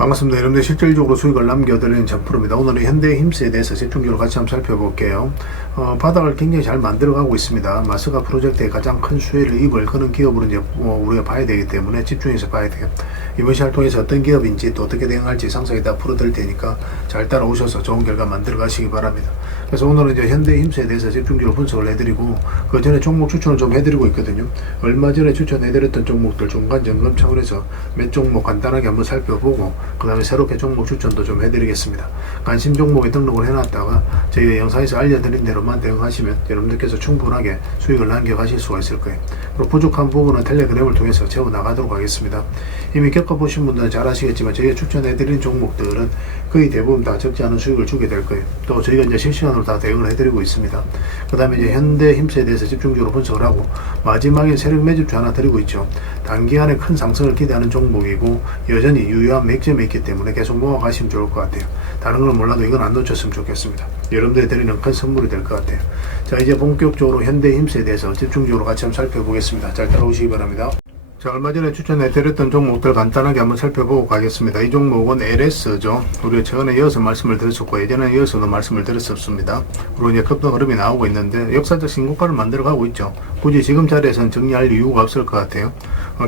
반갑습니다. 여러분들 실질적으로 수익을 남겨드리는 전프로입니다. 오늘은 현대힘스에 대해서 집중적으로 같이 한번 살펴볼게요. 바닥을 굉장히 잘 만들어가고 있습니다. 마스가 프로젝트에 가장 큰 수혜를 입을 그런 기업으로 이제 우리가 봐야 되기 때문에 집중해서 봐야 돼요. 이번 시간을 통해서 어떤 기업인지 또 어떻게 대응할지 상세히 다 풀어드릴 테니까 잘 따라오셔서 좋은 결과 만들어 가시기 바랍니다. 그래서 오늘은 이제 현대힘스에 대해서 집중적으로 분석을 해드리고 그 전에 종목 추천을 좀 해드리고 있거든요. 얼마 전에 추천해드렸던 종목들 중간 점검 차원에서 몇 종목 간단하게 한번 살펴보고 그 다음에 새롭게 종목 추천도 좀 해드리겠습니다. 관심 종목에 등록을 해놨다가 저희가 영상에서 알려드린 대로만 대응하시면 여러분들께서 충분하게 수익을 남겨가실 수가 있을 거예요. 그리고 부족한 부분은 텔레그램을 통해서 채워나가도록 하겠습니다. 이미 겪어보신 분들은 잘 아시겠지만 저희가 추천해드린 종목들은 거의 대부분 다 적지 않은 수익을 주게 될 거예요. 또 저희가 이제 실시간으로 다 대응을 해드리고 있습니다. 그 다음에 이제 현대힘스에 대해서 집중적으로 분석을 하고 마지막에 세력 매집주 하나 드리고 있죠. 단기간에 큰 상승을 기대하는 종목이고 여전히 유효한 맥점이 있기 때문에 계속 모아가시면 좋을 것 같아요. 다른 건 몰라도 이건 안 놓쳤으면 좋겠습니다. 여러분들이 드리는 큰 선물이 될 것 같아요. 자, 이제 본격적으로 현대힘스에 대해서 집중적으로 같이 한번 살펴보겠습니다. 잘 따라오시기 바랍니다. 자, 얼마 전에 추천해드렸던 종목들 간단하게 한번 살펴보고 가겠습니다. 이 종목은 LS죠. 우리가 최근에 이어서 말씀을 드렸었고 예전에 이어서도 말씀을 드렸었습니다. 그리고 이제 급등 흐름이 나오고 있는데 역사적 신고가를 만들어가고 있죠. 굳이 지금 자리에서는 정리할 이유가 없을 것 같아요.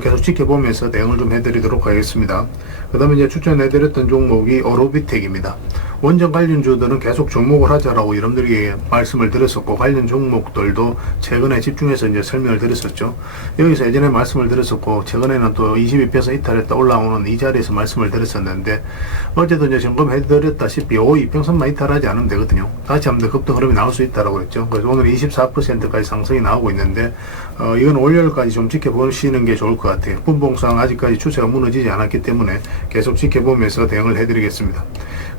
계속 지켜보면서 대응을 좀 해드리도록 하겠습니다. 그 다음에 이제 추천해드렸던 종목이 오로비텍입니다. 원전 관련주들은 계속 주목을 하자라고 여러분들이 말씀을 드렸었고 관련 종목들도 최근에 집중해서 이제 설명을 드렸었죠. 여기서 예전에 말씀을 드렸었고 최근에는 또 22평선 이탈했다 올라오는 이 자리에서 말씀을 드렸었는데 어제도 이제 점검해 드렸다시피 2평선만 이탈하지 않으면 되거든요. 다시 한번 더 급등 흐름이 나올 수 있다라고 했죠. 그래서 오늘 24%까지 상승이 나오고 있는데 이건 월요일까지 좀 지켜보시는 게 좋을 것 같아요. 분봉상 아직까지 추세가 무너지지 않았기 때문에 계속 지켜보면서 대응을 해드리겠습니다.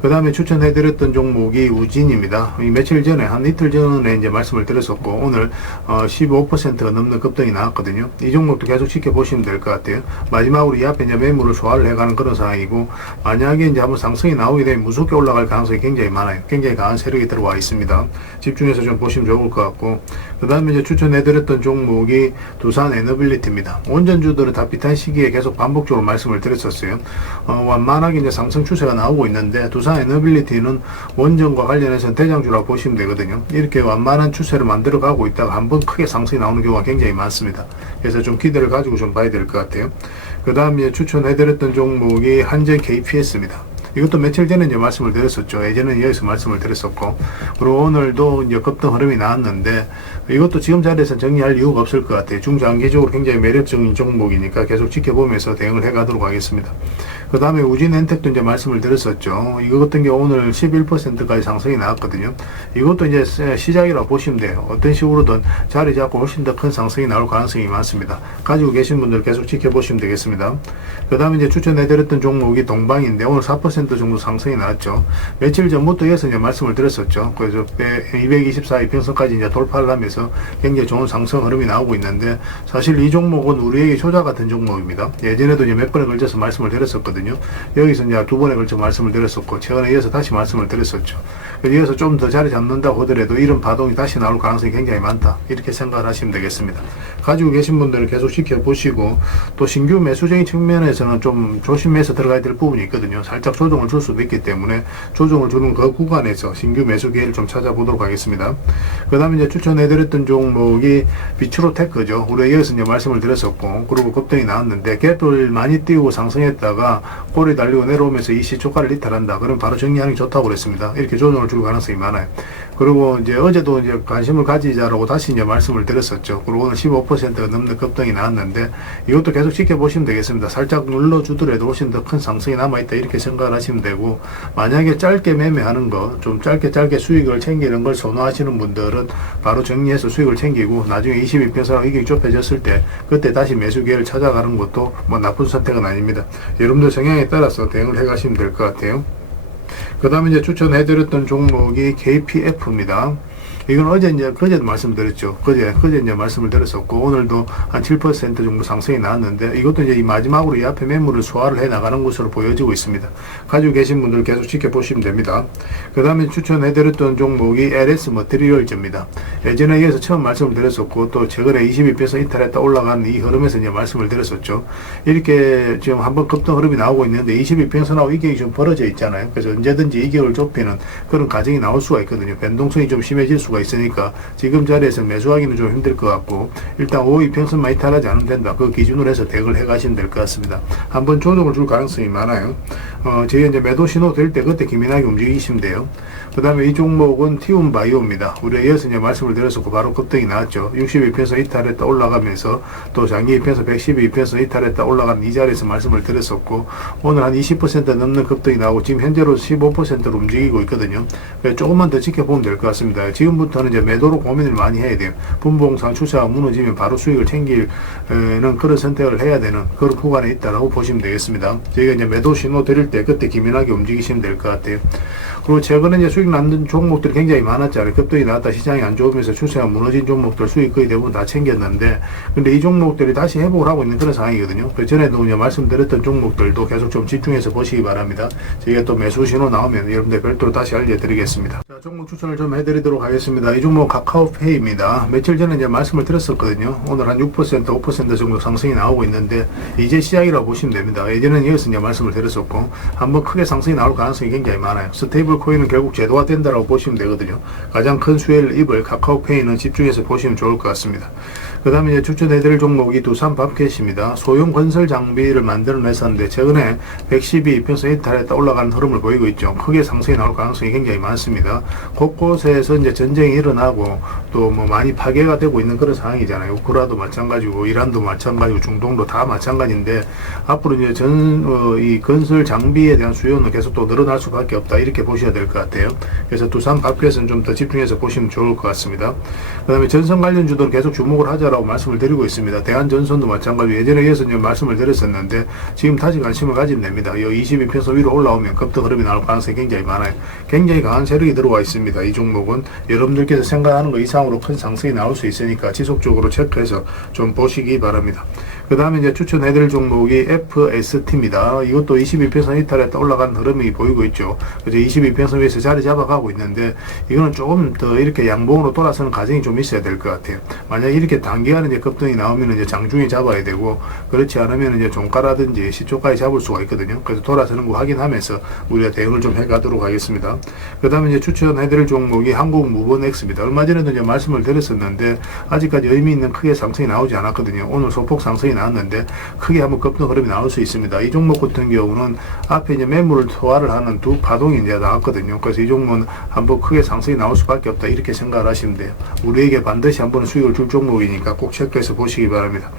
그 다음에 추천해드렸던 종목이 우진입니다. 며칠 전에 한 이틀 전에 이제 말씀을 드렸었고 오늘 15%가 넘는 급등이 나왔거든요. 이 종목도 계속 지켜보시면 될 것 같아요. 마지막으로 이 앞에 이제 매물을 소화를 해가는 그런 상황이고 만약에 이제 한번 상승이 나오게 되면 무섭게 올라갈 가능성이 굉장히 많아요. 굉장히 강한 세력이 들어와 있습니다. 집중해서 좀 보시면 좋을 것 같고 그 다음에 이제 추천해드렸던 종목이 두산 에너빌리티입니다. 원전주들은 다 비슷한 시기에 계속 반복적으로 말씀을 드렸었어요. 완만하게 이제 상승 추세가 나오고 있는데 두산 에너빌리티는 원전과 관련해서 대장주라고 보시면 되거든요. 이렇게 완만한 추세를 만들어가고 있다가 한번 크게 상승이 나오는 경우가 굉장히 많습니다. 그래서 좀 기대를 가지고 좀 봐야 될 것 같아요. 그 다음에 추천해드렸던 종목이 한전 KPS입니다. 이것도 며칠 전에 이제 말씀을 드렸었죠. 예전에는 여기서 말씀을 드렸었고, 그리고 오늘도 이제 급등 흐름이 나왔는데, 이것도 지금 자리에서 정리할 이유가 없을 것 같아요. 중장기적으로 굉장히 매력적인 종목이니까 계속 지켜보면서 대응을 해가도록 하겠습니다. 그 다음에 우진엔텍도 이제 말씀을 드렸었죠. 이거 같은 경우 오늘 11%까지 상승이 나왔거든요. 이것도 이제 시작이라고 보시면 돼요. 어떤 식으로든 자리 잡고 훨씬 더 큰 상승이 나올 가능성이 많습니다. 가지고 계신 분들 계속 지켜보시면 되겠습니다. 그 다음에 이제 추천해드렸던 종목이 동방인데 오늘 4% 정도 상승이 나왔죠. 며칠 전부터 이어서 이제 말씀을 드렸었죠. 그래서 224 이평선까지 이제 돌파를 하면서 굉장히 좋은 상승 흐름이 나오고 있는데 사실 이 종목은 우리에게 효자 같은 종목입니다. 예전에도 이제 몇 번에 걸쳐서 말씀을 드렸었거든요. 여기서 이제 두 번에 걸쳐 말씀을 드렸었고 최근에 이어서 다시 말씀을 드렸었죠. 이어서 좀 더 자리 잡는다고 하더라도 이런 파동이 다시 나올 가능성이 굉장히 많다. 이렇게 생각을 하시면 되겠습니다. 가지고 계신 분들은 계속 지켜보시고 또 신규 매수적인 측면에서는 좀 조심해서 들어가야 될 부분이 있거든요. 살짝 조정을 줄 수도 있기 때문에 조정을 주는 그 구간에서 신규 매수 기회를 좀 찾아보도록 하겠습니다. 그 다음에 이제 추천해드렸던 종목이 비추로테크죠. 우리가 여기서 이제 말씀을 드렸었고 그리고 급등이 나왔는데 갭을 많이 띄우고 상승했다가 꼬리 달리고 내려오면서 이 시초가를 이탈한다. 그럼 바로 정리하는 게 좋다고 그랬습니다. 이렇게 조정을 줄 가능성이 많아요. 그리고 이제 어제도 이제 관심을 가지자라고 다시 이제 말씀을 드렸었죠. 그리고 오늘 15%가 넘는 급등이 나왔는데 이것도 계속 지켜보시면 되겠습니다. 살짝 눌러주더라도 훨씬 더 큰 상승이 남아있다. 이렇게 생각을 하시면 되고 만약에 짧게 매매하는 거, 좀 짧게 수익을 챙기는 걸 선호하시는 분들은 바로 정리해서 수익을 챙기고 나중에 22평선 이익이 좁혀졌을 때 그때 다시 매수 기회를 찾아가는 것도 뭐 나쁜 선택은 아닙니다. 여러분들 성향에 따라서 대응을 해가시면 될 것 같아요. 그 다음에 이제 추천해드렸던 종목이 KPF입니다. 이건 그제도 말씀드렸죠. 그제 이제 말씀을 드렸었고, 오늘도 한 7% 정도 상승이 나왔는데, 이것도 이제 이 마지막으로 이 앞에 매물을 소화를 해 나가는 것으로 보여지고 있습니다. 가지고 계신 분들 계속 지켜보시면 됩니다. 그 다음에 추천해드렸던 종목이 LS 머티리얼즈입니다. 예전에 이어서 처음 말씀을 드렸었고, 또 최근에 22% 이탈했다 올라가는 이 흐름에서 이제 말씀을 드렸었죠. 이렇게 지금 한번 급등 흐름이 나오고 있는데, 22%나고 이격이 좀 벌어져 있잖아요. 그래서 언제든지 이격을 좁히는 그런 과정이 나올 수가 있거든요. 변동성이 좀 심해질 수가 있으니까 지금 자리에서 매수하기는 좀 힘들 것 같고, 일단 5이평선만 이탈하지 않으면 된다. 그 기준으로 해서 대응을 해 가시면 될 것 같습니다. 한번 조정을 줄 가능성이 많아요. 저희 이제 매도 신호 될 때 그때 기민하게 움직이시면 돼요. 그 다음에 이 종목은 티움바이오입니다. 우리가 이어서 이제 말씀을 드렸었고 바로 급등이 나왔죠. 62편에서 이탈했다 올라가면서 또 장기 2편에서 112편에서 이탈했다 올라가는 이 자리에서 말씀을 드렸었고, 오늘 한 20% 넘는 급등이 나오고 지금 현재로 15%로 움직이고 있거든요. 그래서 조금만 더 지켜보면 될 것 같습니다. 지금부터는 이제 매도로 고민을 많이 해야 돼요. 분봉상 추세가 무너지면 바로 수익을 챙기는 그런 선택을 해야 되는 그런 구간에 있다라고 보시면 되겠습니다. 저희가 이제 매도 신호 드릴 때 그때 기민하게 움직이시면 될 것 같아요. 그리고 최근에 이제 수익 남는 종목들이 굉장히 많았잖아요. 급등이 나왔다 시장이 안 좋으면서 추세가 무너진 종목들 수익 거의 대부분 다 챙겼는데, 근데 이 종목들이 다시 회복을 하고 있는 그런 상황이거든요. 그 전에도 이제 말씀드렸던 종목들도 계속 좀 집중해서 보시기 바랍니다. 저희가 또 매수 신호 나오면 여러분들 별도로 다시 알려드리겠습니다. 자, 종목 추천을 좀 해드리도록 하겠습니다. 이 종목 카카오페이입니다. 며칠 전에 이제 말씀을 드렸었거든요. 오늘 한 6%, 5% 정도 상승이 나오고 있는데 이제 시작이라고 보시면 됩니다. 예전에는 이어서 이제 말씀을 드렸었고, 한번 크게 상승이 나올 가능성이 굉장히 많아요. 스테이블 코인은 결국 제도화 된다라고 보시면 되거든요. 가장 큰 수혜를 입을 카카오페이는 집중해서 보시면 좋을 것 같습니다. 그 다음에 이제 추천해드릴 종목이 두산밥켓입니다. 소형 건설 장비를 만드는 회사인데 최근에 112% 이탈했다 올라가는 흐름을 보이고 있죠. 크게 상승이 나올 가능성이 굉장히 많습니다. 곳곳에서 이제 전쟁이 일어나고 또 뭐 많이 파괴가 되고 있는 그런 상황이잖아요. 우크라도 마찬가지고 이란도 마찬가지고 중동도 다 마찬가지인데, 앞으로 이제 이 건설 장비에 대한 수요는 계속 또 늘어날 수밖에 없다, 이렇게 보셔야 될 것 같아요. 그래서 두산밥켓은 좀 더 집중해서 보시면 좋을 것 같습니다. 그 다음에 전선 관련주들은 계속 주목을 하자라고 말씀을 드리고 있습니다. 대한전선도 마찬가지고 예전에 이어서 이제 말씀을 드렸었는데 지금 다시 관심을 가지면 됩니다. 이 22% 위로 올라오면 급등 흐름이 나올 가능성이 굉장히 많아요. 굉장히 강한 세력이 들어와 있습니다. 이 종목은 여러분들께서 생각하는 것 이상으로 큰 상승이 나올 수 있으니까 지속적으로 체크해서 좀 보시기 바랍니다. 그 다음에 이제 추천해드릴 종목이 FST입니다. 이것도 22% 이탈했다 올라가는 흐름이 보이고 있죠. 그래서 22% 위에서 자리 잡아가고 있는데, 이거는 조금 더 이렇게 양봉으로 돌아서는 과정이 좀 있어야 될 것 같아요. 만약 이렇게 단기간에 이제 급등이 나오면 이제 장중에 잡아야 되고, 그렇지 않으면 이제 종가라든지 시초가에 잡을 수가 있거든요. 그래서 돌아서는 거 확인하면서 우리가 대응을 좀 해가도록 하겠습니다. 그 다음에 이제 추천해드릴 종목이 한국무번X입니다. 얼마 전에도 이제 말씀을 드렸었는데 아직까지 의미 있는 크게 상승이 나오지 않았거든요. 오늘 소폭 상승이 나왔는데 크게 한번 급등 흐름이 나올 수 있습니다. 이 종목 같은 경우는 앞에 이제 매물을 소화를 하는 두 파동이 이제 나왔거든요. 그래서 이 종목은 한번 크게 상승이 나올 수밖에 없다, 이렇게 생각을 하시면 돼요. 우리에게 반드시 한번 수익을 줄 종목이니까 꼭 체크해서 보시기 바랍니다.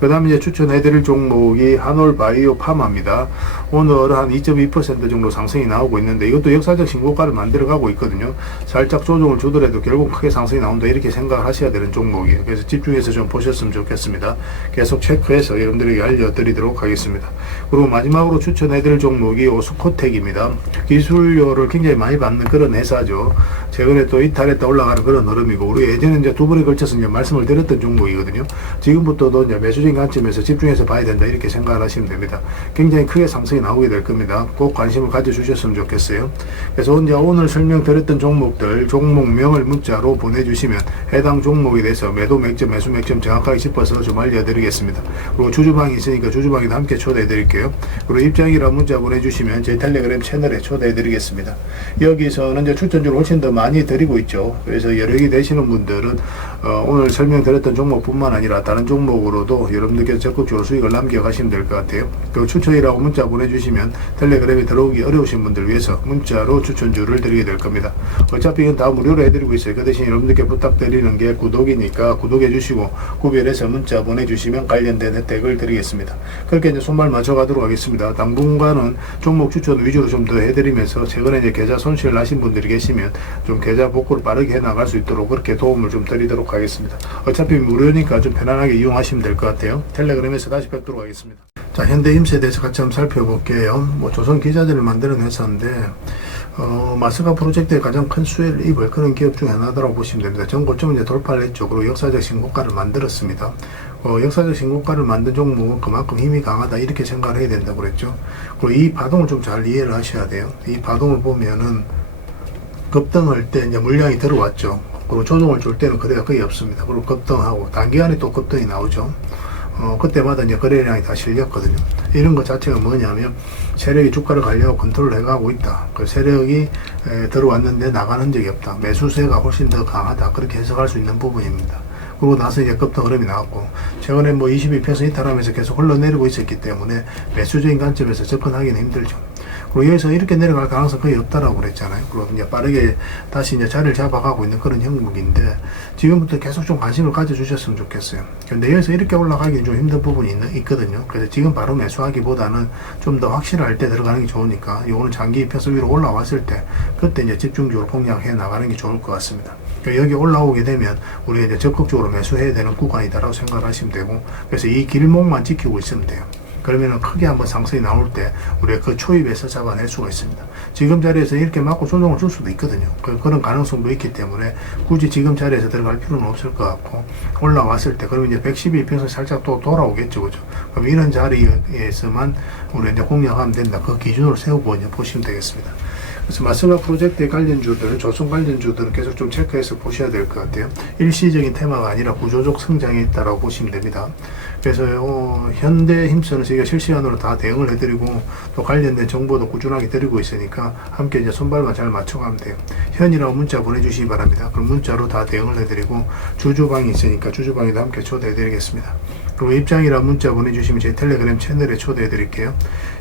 그 다음에 이제 추천해드릴 종목이 한올바이오 파마입니다. 오늘 한 2.2% 정도 상승이 나오고 있는데 이것도 역사적 신고가를 만들어가고 있거든요. 살짝 조정을 주더라도 결국 크게 상승이 나온다, 이렇게 생각을 하셔야 되는 종목이에요. 그래서 집중해서 좀 보셨으면 좋겠습니다. 계속 체크해서 여러분들에게 알려드리도록 하겠습니다. 그리고 마지막으로 추천해드릴 종목이 오스코텍입니다. 기술료를 굉장히 많이 받는 그런 회사죠. 최근에 또 이탈했다 올라가는 그런 흐름이고, 우리 예전에 이제 두 번에 걸쳐서 이제 말씀을 드렸던 종목이거든요. 지금부터도 이제 매수적인 관점에서 집중해서 봐야 된다, 이렇게 생각을 하시면 됩니다. 굉장히 크게 상승이 나오게 될 겁니다. 꼭 관심을 가져주셨으면 좋겠어요. 그래서 이제 오늘 설명드렸던 종목들 종목명을 문자로 보내주시면 해당 종목에 대해서 매도 맥점, 매수 맥점 정확하게 짚어서 좀 알려드리겠습니다. 그리고 주주방이 있으니까 주주방에도 함께 초대해드릴게요. 그리고 입장이라 문자 보내주시면 제 텔레그램 채널에 초대해드리겠습니다. 여기서는 이제 추천주를 훨씬 더 많이 드리고 있죠. 그래서 여력이 되시는 분들은 오늘 설명드렸던 종목뿐만 아니라 다른 종목으로도 여러분들께서 적극적으로 수익을 남겨가시면 될 것 같아요. 그 추천이라고 문자 보내주시면 텔레그램에 들어오기 어려우신 분들 위해서 문자로 추천주를 드리게 될 겁니다. 어차피 이건 다 무료로 해드리고 있어요. 그 대신 여러분들께 부탁드리는 게 구독이니까 구독해주시고 구별해서 문자 보내주시면 관련된 혜택을 드리겠습니다. 그렇게 이제 손발 맞춰가도록 하겠습니다. 당분간은 종목 추천 위주로 좀 더 해드리면서 최근에 이제 계좌 손실 나신 분들이 계시면 좀 계좌 복구를 빠르게 해나갈 수 있도록 그렇게 도움을 좀 드리도록 하겠습니다. 어차피 무료니까 좀 편안하게 이용하시면 될 것 같아요. 텔레그램에서 다시 뵙도록 하겠습니다. 자, 현대힘스에 대해서 같이 한번 살펴볼게요. 조선 기자재를 만드는 회사인데 마스가 프로젝트의 가장 큰 수혜를 입을 그런 기업 중 하나라고 보시면 됩니다. 전 고점을 이제 돌파를 했죠. 그리고 역사적 신고가를 만들었습니다. 역사적 신고가를 만든 종목은 그만큼 힘이 강하다 이렇게 생각을 해야 된다고 그랬죠. 그리고 이 파동을 좀 잘 이해를 하셔야 돼요. 이 파동을 보면은 급등할 때 이제 물량이 들어왔죠. 그리고 조정을 줄 때는 거래가 거의 없습니다. 그리고 급등하고 단기간에 또 급등이 나오죠. 그때마다 이제 거래량이 다 실렸거든요. 이런 것 자체가 뭐냐면 세력이 주가를 관리하고 컨트롤을 해가고 있다. 그 세력이 들어왔는데 나가는 적이 없다. 매수세가 훨씬 더 강하다. 그렇게 해석할 수 있는 부분입니다. 그러고 나서 이제 급등 흐름이 나왔고, 최근에 뭐 22평선 이탈하면서 계속 흘러내리고 있었기 때문에 매수적인 관점에서 접근하기는 힘들죠. 그리고 여기서 이렇게 내려갈 가능성 거의 없다라고 그랬잖아요. 그리고 이제 빠르게 다시 이제 자리를 잡아가고 있는 그런 형국인데, 지금부터 계속 좀 관심을 가져주셨으면 좋겠어요. 근데 여기서 이렇게 올라가기는 좀 힘든 부분이 있거든요. 그래서 지금 바로 매수하기보다는 좀 더 확실할 때 들어가는 게 좋으니까, 요거는 장기 평선 위로 올라왔을 때, 그때 이제 집중적으로 공략해 나가는 게 좋을 것 같습니다. 여기 올라오게 되면 우리가 이제 적극적으로 매수해야 되는 구간이다라고 생각을 하시면 되고, 그래서 이 길목만 지키고 있으면 돼요. 그러면은 크게 한번 상승이 나올 때 우리가 그 초입에서 잡아낼 수가 있습니다. 지금 자리에서 이렇게 맞고 조정을 줄 수도 있거든요. 그런 가능성도 있기 때문에 굳이 지금 자리에서 들어갈 필요는 없을 것 같고, 올라왔을 때 그러면 이제 112평선 살짝 또 돌아오겠죠, 그죠? 그럼 이런 자리에서만 우리가 이제 공략하면 된다. 그 기준으로 세우고 이제 보시면 되겠습니다. 그래서 마스가 프로젝트의 관련주들, 조선 관련주들은 계속 좀 체크해서 보셔야 될 것 같아요. 일시적인 테마가 아니라 구조적 성장에 있다라고 보시면 됩니다. 그래서 현대힘스는 저희가 실시간으로 다 대응을 해드리고, 또 관련된 정보도 꾸준하게 드리고 있으니까 함께 이제 손발만 잘 맞춰가면 돼요. 현이라고 문자 보내주시기 바랍니다. 그럼 문자로 다 대응을 해드리고, 주주방이 있으니까 주주방에도 함께 초대해드리겠습니다. 그리고 입장이라 문자 보내주시면 제 텔레그램 채널에 초대해드릴게요.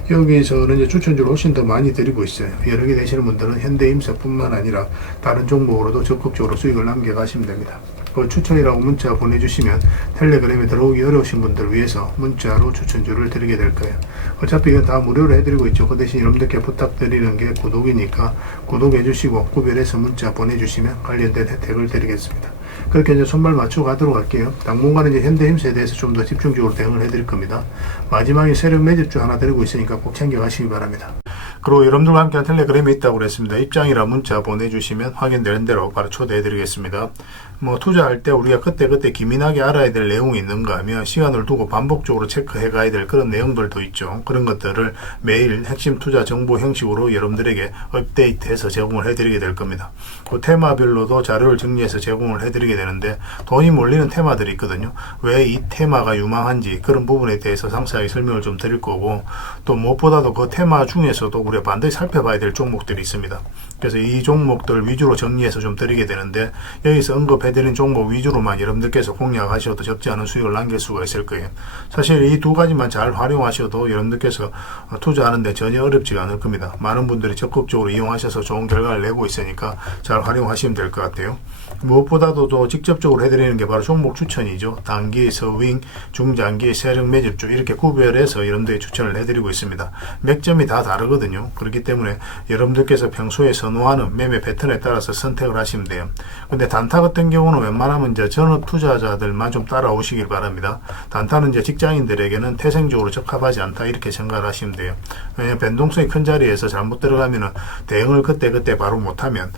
여기서는 이제 추천주를 훨씬 더 많이 드리고 있어요. 여러 개 되시는 분들은 현대힘사뿐만 아니라 다른 종목으로도 적극적으로 수익을 남겨가시면 됩니다. 그 추천이라고 문자 보내주시면 텔레그램에 들어오기 어려우신 분들을 위해서 문자로 추천주를 드리게 될 거예요. 어차피 이건 다 무료로 해드리고 있죠. 그 대신 여러분들께 부탁드리는 게 구독이니까 구독해주시고 구별해서 문자 보내주시면 관련된 혜택을 드리겠습니다. 그렇게 이제 손발 맞추고 가도록 할게요. 당분간은 이제 현대힘스에 대해서 좀 더 집중적으로 대응을 해드릴 겁니다. 마지막에 세력 매집주 하나 드리고 있으니까 꼭 챙겨가시기 바랍니다. 그리고 여러분들과 함께한 텔레그램이 있다고 그랬습니다. 입장이라 문자 보내주시면 확인되는 대로 바로 초대해드리겠습니다. 뭐 투자할 때 우리가 그때 기민하게 알아야 될 내용이 있는가 하면 시간을 두고 반복적으로 체크해 가야 될 그런 내용들도 있죠. 그런 것들을 매일 핵심 투자 정보 형식으로 여러분들에게 업데이트해서 제공을 해드리게 될 겁니다. 그 테마별로도 자료를 정리해서 제공을 해드리게 되는데, 돈이 몰리는 테마들이 있거든요. 왜 이 테마가 유망한지 그런 부분에 대해서 상세하게 설명을 좀 드릴 거고, 또 무엇보다도 그 테마 중에서도 우리가 반드시 살펴봐야 될 종목들이 있습니다. 그래서 이 종목들 위주로 정리해서 좀 드리게 되는데, 여기서 언급해드린 종목 위주로만 여러분들께서 공략하셔도 적지 않은 수익을 남길 수가 있을 거예요. 사실 이 두 가지만 잘 활용하셔도 여러분들께서 투자하는데 전혀 어렵지가 않을 겁니다. 많은 분들이 적극적으로 이용하셔서 좋은 결과를 내고 있으니까 잘 활용하시면 될 것 같아요. 무엇보다도 또 직접적으로 해드리는 게 바로 종목 추천이죠. 단기, 서윙, 중장기, 세력 매집주 이렇게 구별해서 여러분들이 추천을 해드리고 있습니다. 맥점이 다 다르거든요. 그렇기 때문에 여러분들께서 평소에 선호하는 매매 패턴에 따라서 선택을 하시면 돼요. 근데 단타 같은 경우는 웬만하면 이제 전업 투자자들만 좀 따라오시길 바랍니다. 단타는 이제 직장인들에게는 태생적으로 적합하지 않다 이렇게 생각을 하시면 돼요. 왜냐하면 변동성이 큰 자리에서 잘못 들어가면은 대응을 그때 바로 못하면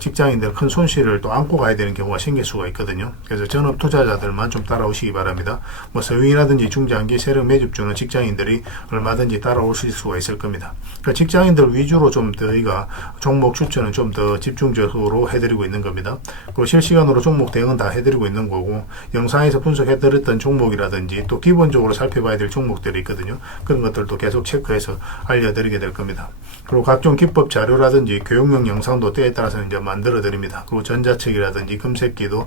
직장인들 큰 손실을 또 안고 가야 되는 경우가 생길 수가 있거든요. 그래서 전업 투자자들만 좀 따라오시기 바랍니다. 뭐 서윙이라든지 중장기 세력 매집주는 직장인들이 얼마든지 따라오실 수가 있을 겁니다. 그러니까 직장인들 위주로 좀 저희가 종목 추천은 좀 더 집중적으로 해드리고 있는 겁니다. 그리고 실시간으로 종목 대응은 다 해드리고 있는 거고, 영상에서 분석해드렸던 종목이라든지 또 기본적으로 살펴봐야 될 종목들이 있거든요. 그런 것들도 계속 체크해서 알려드리게 될 겁니다. 그리고 각종 기법 자료라든지 교육용 영상도 때에 따라서 이제 만들어 드립니다. 그리고 전자책이라든지 검색기도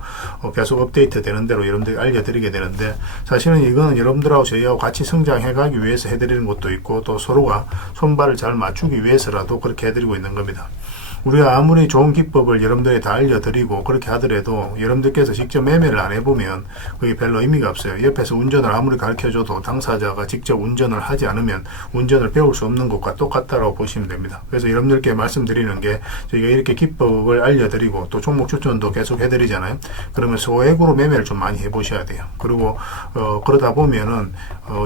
계속 업데이트 되는 대로 여러분들이 알려드리게 되는데, 사실은 이거는 여러분들하고 저희하고 같이 성장해 가기 위해서 해드리는 것도 있고, 또 서로가 손발을 잘 맞추기 위해서라도 그렇게 해드리고 있는 겁니다. 우리가 아무리 좋은 기법을 여러분들에 다 알려드리고 그렇게 하더라도 여러분들께서 직접 매매를 안 해보면 그게 별로 의미가 없어요. 옆에서 운전을 아무리 가르쳐줘도 당사자가 직접 운전을 하지 않으면 운전을 배울 수 없는 것과 똑같다고 보시면 됩니다. 그래서 여러분들께 말씀드리는 게, 저희가 이렇게 기법을 알려드리고 또 종목 추천도 계속 해드리잖아요. 그러면 소액으로 매매를 좀 많이 해보셔야 돼요. 그리고 그러다 보면은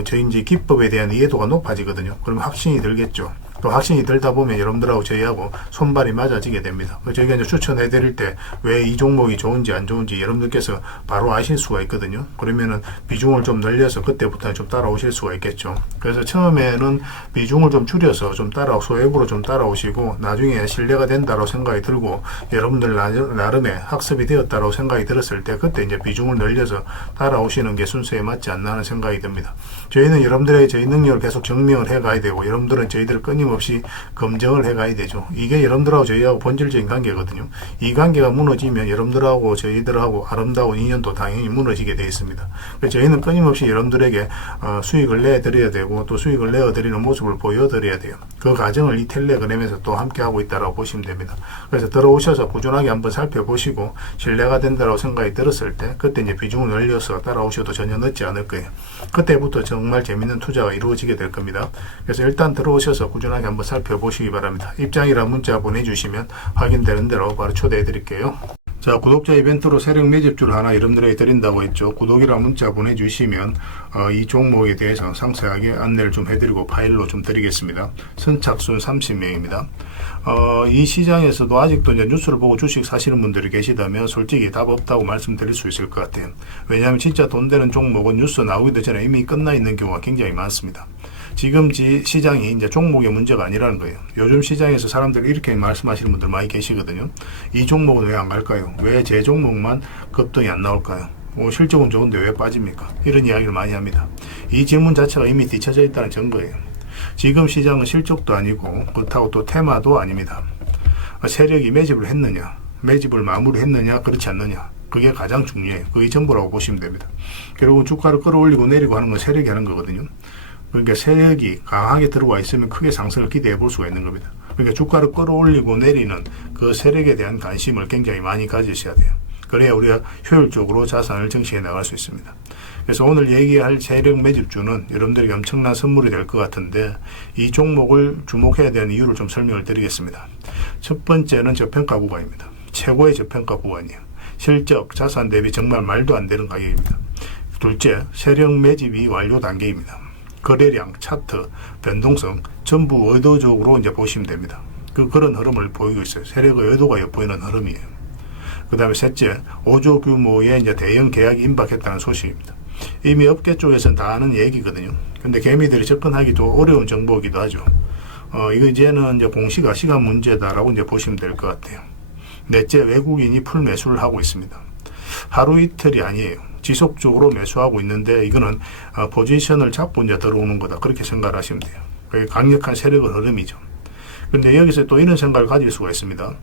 저희 이제 기법에 대한 이해도가 높아지거든요. 그러면 확신이 들겠죠. 또 확신이 들다 보면 여러분들하고 저희하고 손발이 맞아지게 됩니다. 저희가 이제 추천해 드릴 때 왜 이 종목이 좋은지 안 좋은지 여러분들께서 바로 아실 수가 있거든요. 그러면은 비중을 좀 늘려서 그때부터 좀 따라오실 수가 있겠죠. 그래서 처음에는 비중을 좀 줄여서 좀 소액으로 좀 따라오시고 나중에 신뢰가 된다고 생각이 들고 여러분들 나름의 학습이 되었다고 생각이 들었을 때 그때 이제 비중을 늘려서 따라오시는 게 순서에 맞지 않나 하는 생각이 듭니다. 저희는 여러분들의 저희 능력을 계속 증명을 해 가야 되고 여러분들은 저희들을 끊임없이 검증을 해 가야 되죠. 이게 여러분들하고 저희하고 본질적인 관계거든요. 이 관계가 무너지면 여러분들하고 저희들하고 아름다운 인연도 당연히 무너지게 되어 있습니다. 그래서 저희는 끊임없이 여러분들에게 수익을 내드려야 되고 또 수익을 내어드리는 모습을 보여드려야 돼요. 그 과정을 이 텔레그램에서 또 함께 하고 있다고 보시면 됩니다. 그래서 들어오셔서 꾸준하게 한번 살펴보시고 신뢰가 된다고 생각이 들었을 때 그때 이제 비중을 늘려서 따라오셔도 전혀 늦지 않을 거예요. 그때부터 정말 재밌는 투자가 이루어지게 될 겁니다. 그래서 일단 들어오셔서 꾸준하게 한번 살펴보시기 바랍니다. 입장이라 문자 보내주시면 확인되는 대로 바로 초대해 드릴게요. 자, 구독자 이벤트로 세력 매집주를 하나 여러분들에게 드린다고 했죠. 구독이랑 문자 보내주시면 이 종목에 대해서 상세하게 안내를 좀 해드리고 파일로 좀 드리겠습니다. 선착순 30명입니다. 이 시장에서도 아직도 이제 뉴스를 보고 주식 사시는 분들이 계시다면 솔직히 답 없다고 말씀드릴 수 있을 것 같아요. 왜냐하면 진짜 돈 되는 종목은 뉴스 나오기도 전에 이미 끝나 있는 경우가 굉장히 많습니다. 지금 시장이 이제 종목의 문제가 아니라는 거예요. 요즘 시장에서 사람들이 이렇게 말씀하시는 분들 많이 계시거든요. 이 종목은 왜 안 갈까요? 왜 제 종목만 급등이 안 나올까요? 실적은 좋은데 왜 빠집니까? 이런 이야기를 많이 합니다. 이 질문 자체가 이미 뒤쳐져 있다는 증거예요. 지금 시장은 실적도 아니고 그렇다고 또 테마도 아닙니다. 세력이 매집을 했느냐, 매집을 마무리했느냐, 그렇지 않느냐. 그게 가장 중요해요. 그게 전부라고 보시면 됩니다. 결국은 주가를 끌어올리고 내리고 하는 건 세력이 하는 거거든요. 그러니까 세력이 강하게 들어와 있으면 크게 상승을 기대해 볼 수가 있는 겁니다. 그러니까 주가를 끌어올리고 내리는 그 세력에 대한 관심을 굉장히 많이 가지셔야 돼요. 그래야 우리가 효율적으로 자산을 정치해 나갈 수 있습니다. 그래서 오늘 얘기할 세력 매집주는 여러분들에게 엄청난 선물이 될 것 같은데 이 종목을 주목해야 되는 이유를 좀 설명을 드리겠습니다. 첫 번째는 저평가 구간입니다. 최고의 저평가 구간이에요. 실적, 자산 대비 정말 말도 안 되는 가격입니다. 둘째, 세력 매집이 완료 단계입니다. 거래량, 차트, 변동성 전부 의도적으로 이제 보시면 됩니다. 그런 흐름을 보이고 있어요. 세력의 의도가 엿보이는 흐름이에요. 그 다음에 셋째, 5조 규모의 이제 대형 계약이 임박했다는 소식입니다. 이미 업계 쪽에서는 다 아는 얘기거든요. 근데 개미들이 접근하기도 어려운 정보이기도 하죠. 이거 이제는 이제 공시가 시간 문제다라고 이제 보시면 될 것 같아요. 넷째, 외국인이 풀 매수를 하고 있습니다. 하루 이틀이 아니에요. 지속적으로 매수하고 있는데 이거는 포지션을 잡고 이제 들어오는 거다. 그렇게 생각을 하시면 돼요. 그게 강력한 세력의 흐름이죠. 근데 여기서 또 이런 생각을 가질 수가 있습니다.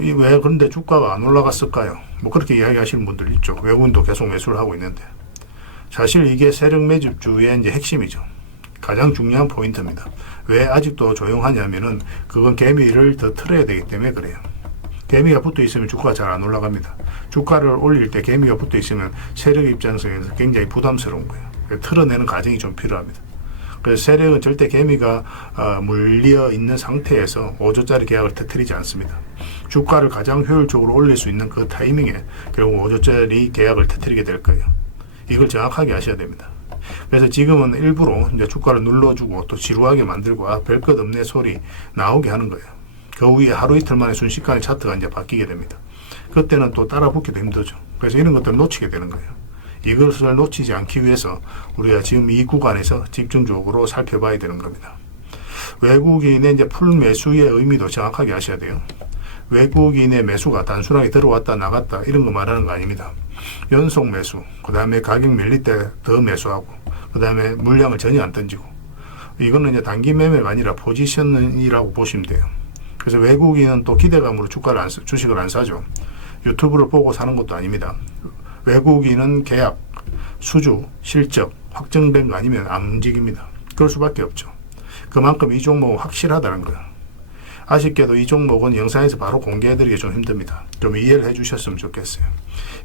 왜 그런데 주가가 안 올라갔을까요? 뭐 그렇게 이야기하시는 분들 있죠. 외국인도 계속 매수를 하고 있는데. 사실 이게 세력 매집주의 이제 핵심이죠. 가장 중요한 포인트입니다. 왜 아직도 조용하냐면은 그건 개미를 더 틀어야 되기 때문에 그래요. 개미가 붙어 있으면 주가가 잘 안 올라갑니다. 주가를 올릴 때 개미가 붙어 있으면 세력 입장에서 굉장히 부담스러운 거예요. 틀어내는 과정이 좀 필요합니다. 그래서 세력은 절대 개미가 물려 있는 상태에서 5조짜리 계약을 터뜨리지 않습니다. 주가를 가장 효율적으로 올릴 수 있는 그 타이밍에 결국 5조짜리 계약을 터뜨리게 될 거예요. 이걸 정확하게 아셔야 됩니다. 그래서 지금은 일부러 이제 주가를 눌러주고 또 지루하게 만들고 별 것 없네 소리 나오게 하는 거예요. 그 후에 하루 이틀 만에 순식간에 차트가 이제 바뀌게 됩니다. 그때는 또 따라 붙기도 힘들죠. 그래서 이런 것들을 놓치게 되는 거예요. 이것을 놓치지 않기 위해서 우리가 지금 이 구간에서 집중적으로 살펴봐야 되는 겁니다. 외국인의 이제 풀 매수의 의미도 정확하게 아셔야 돼요. 외국인의 매수가 단순하게 들어왔다 나갔다 이런 거 말하는 거 아닙니다. 연속 매수, 그 다음에 가격 밀릴 때 더 매수하고, 그 다음에 물량을 전혀 안 던지고, 이거는 이제 단기 매매가 아니라 포지션이라고 보시면 돼요. 그래서 외국인은 또 기대감으로 주식을 안 사죠. 유튜브를 보고 사는 것도 아닙니다. 외국인은 계약, 수주, 실적 확정된 거 아니면 안 움직입니다. 그럴 수밖에 없죠. 그만큼 이 종목은 확실하다는 거예요. 아쉽게도 이 종목은 영상에서 바로 공개해드리기 좀 힘듭니다. 좀 이해를 해주셨으면 좋겠어요.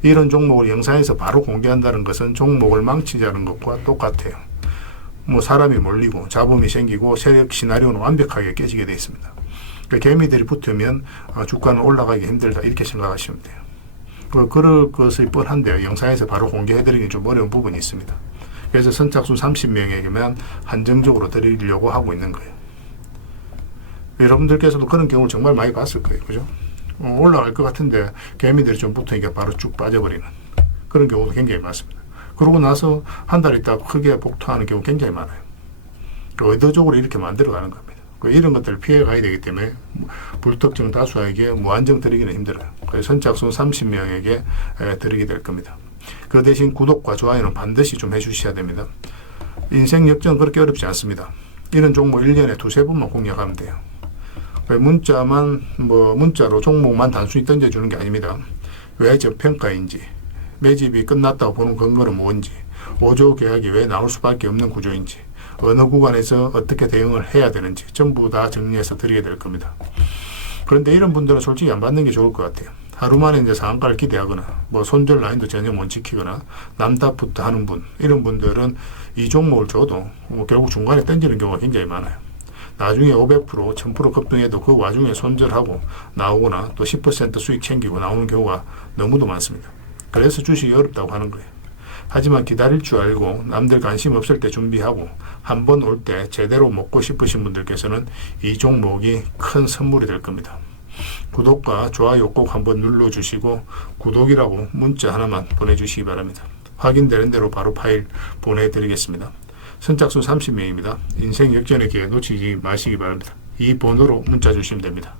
이런 종목을 영상에서 바로 공개한다는 것은 종목을 망치자는 것과 똑같아요. 뭐 사람이 몰리고 잡음이 생기고 세력 시나리오는 완벽하게 깨지게 되어 있습니다. 그러니까 개미들이 붙으면 주가는 올라가기 힘들다 이렇게 생각하시면 돼요. 그럴 것이 뻔한데요. 영상에서 바로 공개해드리기 좀 어려운 부분이 있습니다. 그래서 선착순 30명에게만 한정적으로 드리려고 하고 있는 거예요. 여러분들께서도 그런 경우를 정말 많이 봤을 거예요. 그죠? 올라갈 것 같은데 개미들이 좀 붙으니까 바로 쭉 빠져버리는 그런 경우도 굉장히 많습니다. 그러고 나서 한 달 있다 크게 복토하는 경우 굉장히 많아요. 의도적으로 이렇게 만들어가는 겁니다. 이런 것들을 피해 가야 되기 때문에 불특정 다수에게 무한정 드리기는 힘들어요. 그래서 선착순 30명에게 드리게 될 겁니다. 그 대신 구독과 좋아요는 반드시 좀 해주셔야 됩니다. 인생 역전 그렇게 어렵지 않습니다. 이런 종목 1년에 두세 번만 공략하면 돼요. 문자로 종목만 단순히 던져주는 게 아닙니다. 왜 저평가인지, 매집이 끝났다고 보는 근거는 뭔지, 5조 계약이 왜 나올 수밖에 없는 구조인지, 어느 구간에서 어떻게 대응을 해야 되는지 전부 다 정리해서 드리게 될 겁니다. 그런데 이런 분들은 솔직히 안 받는 게 좋을 것 같아요. 하루 만에 이제 상한가를 기대하거나 손절 라인도 전혀 못 지키거나 남답부터 하는 분, 이런 분들은 이 종목을 줘도 결국 중간에 던지는 경우가 굉장히 많아요. 나중에 500%, 1000% 급등해도 그 와중에 손절하고 나오거나 또 10% 수익 챙기고 나오는 경우가 너무도 많습니다. 그래서 주식이 어렵다고 하는 거예요. 하지만 기다릴 줄 알고 남들 관심 없을 때 준비하고 한 번 올 때 제대로 먹고 싶으신 분들께서는 이 종목이 큰 선물이 될 겁니다. 구독과 좋아요 꼭 한번 눌러주시고 구독이라고 문자 하나만 보내주시기 바랍니다. 확인되는 대로 바로 파일 보내드리겠습니다. 선착순 30명입니다. 인생 역전의 기회 놓치지 마시기 바랍니다. 이 번호로 문자 주시면 됩니다.